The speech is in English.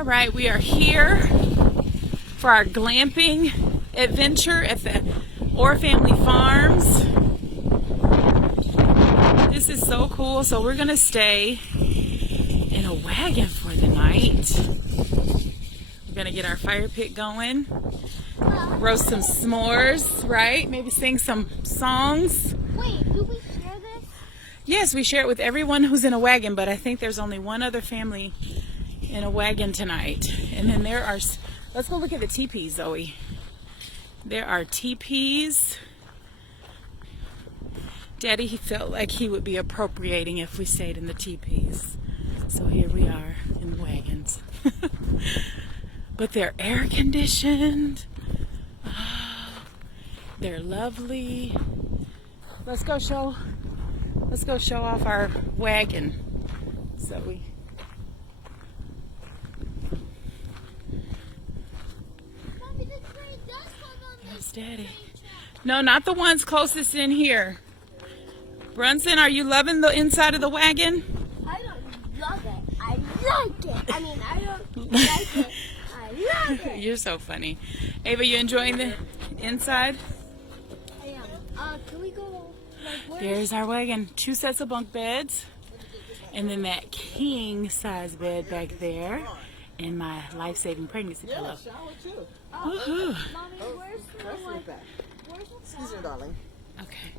All right, we are here for our glamping adventure at the Orr Family Farms. This is so cool. So we're gonna stay in a wagon for the night. We're gonna get our fire pit going, roast some s'mores, right? Maybe sing some songs. Wait, do we share this? Yes, we share it with everyone who's in a wagon, but I think there's only one other family in a wagon tonight. And then there are, let's go look at the teepees, Zoe. There are teepees. Daddy, he felt like he would be appropriating if we stayed in the teepees. So here we are in the wagons. But they're air conditioned. They're lovely. Let's go show off our wagon, Zoe. Mommy, the train does come on this Daddy. train track. No, not the ones closest in here. Brunson, are you loving the inside of the wagon? I don't love it. I like it. I mean, I don't like it. I love it. You're so funny. Ava, you enjoying the inside? I am. Can we go, like, where? There's our wagon. 2 sets of bunk beds. And then that king size bed back there. And my life-saving pregnancy pillow. Shower too. Woohoo. Mommy, where's the, like, where's the Excuse me, darling. Okay.